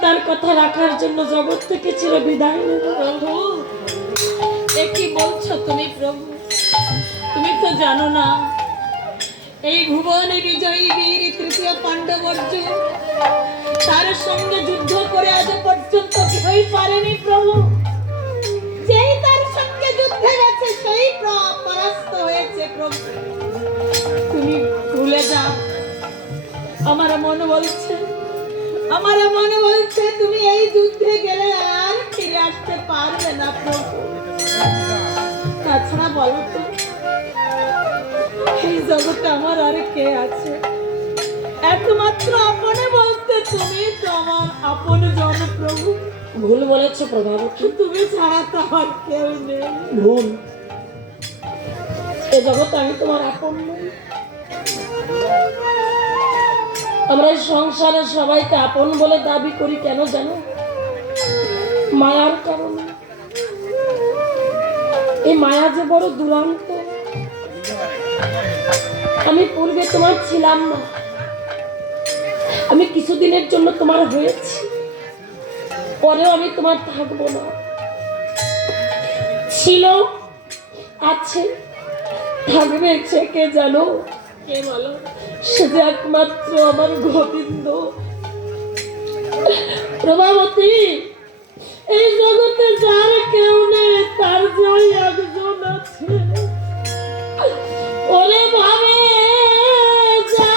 পিতার কথা রাখার জন্য জগৎ থেকে চির বিদায় নেব। প্রভু এ কি বলছো তুমি প্রভু? তুমি তো জানো না এই ভুবনে বিজয়ী বীর তৃতীয় পাণ্ডব অর্জুন তার সঙ্গে যুদ্ধ করে আজ পর্যন্ত কেউই পারেনি প্রভু। যেই তার সঙ্গে যুদ্ধে গেছে সেই পরাস্ত হয়েছে প্রভু। তুমি ভুলে যাও। আমার মন বলছে তুমি এই যুদ্ধে গেলে আর ফিরে আসতে পারবে না প্রভু। তাছাড়া বলো তো এই জগতে আমার আর কে আছে? একমাত্র আপনে বলতে তুমি তো আমার আপন জন প্রভু। ভুল বলেছ প্রভাবতী, তুমি ছাড়া তো আর কেউ নেই। ভুল। এ জগতে আমি তোমার আপন নই। আমরা এই সংসারে সবাইকে আপন বলে দাবি করি কেন জানো? মায়ার কারণে। এই মায়া যে বড় দুরন্ত। আমি পূর্বে তোমার ছিলাম না, আমি কিছুদিনের জন্য তোমার হয়েছি, পরেও আমি তোমার থাকবো না। ছিল, আছে, থাকবে সে কে জানো? কে বলো? সে যে একমাত্র আমার গোবিন্দ। প্রভাবতী, এই জগতে যার কেউ নেই তার যে ওই একজন আছে। ওরে ভাবে যা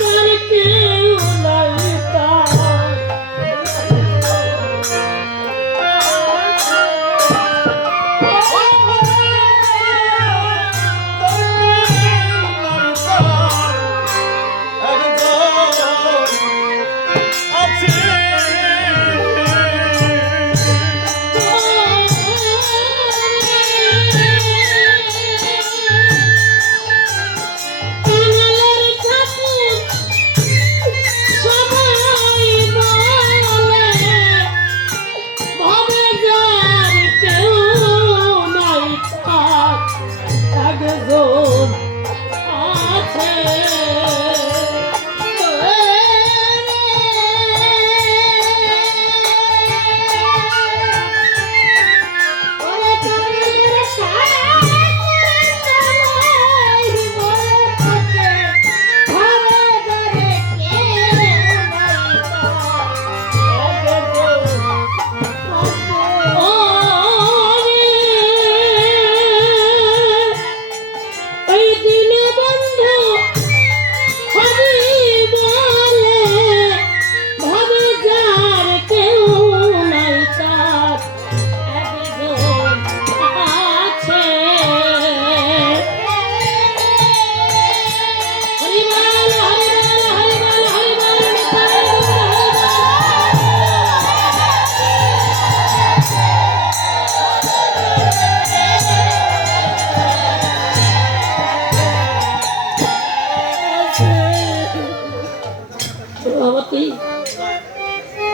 যার কেউ নাই তার।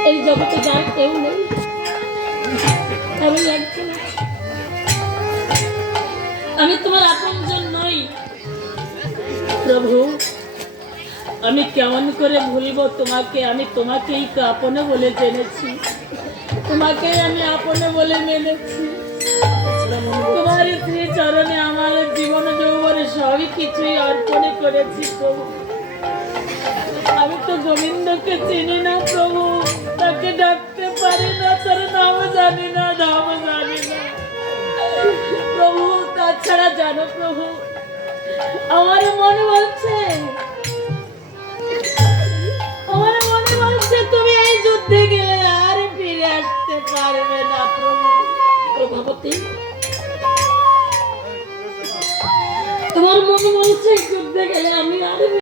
এই জগতে যার কেউ নেই, আমি একজন। আমি তোমার আপনজন নই প্রভু। আমি কেমন করে ভুলবো তোমাকে? আমি তোমাকেই তো আপনে বলে জেনেছি, তোমাকেই আমি আপনে বলে মেনেছি। তোমার শ্রী চরণে আমার জীবন যৌবনে সবই কিছুই অর্পণ করেছি প্রভু। আমি তো গোবিন্দকে চিনি না প্রভু, তাকে ডাকতে পারি না, তার নাম জানি না, নাম জানি না প্রভু। তাছাড়া জানো প্রভু, আমার মনে বলছে তুমি এই যুদ্ধে গেলে আর ফিরে আসতে পারবে না প্রভু। প্রভাবতী, তোমার মনে বলছে যুদ্ধে গেলে আমি আর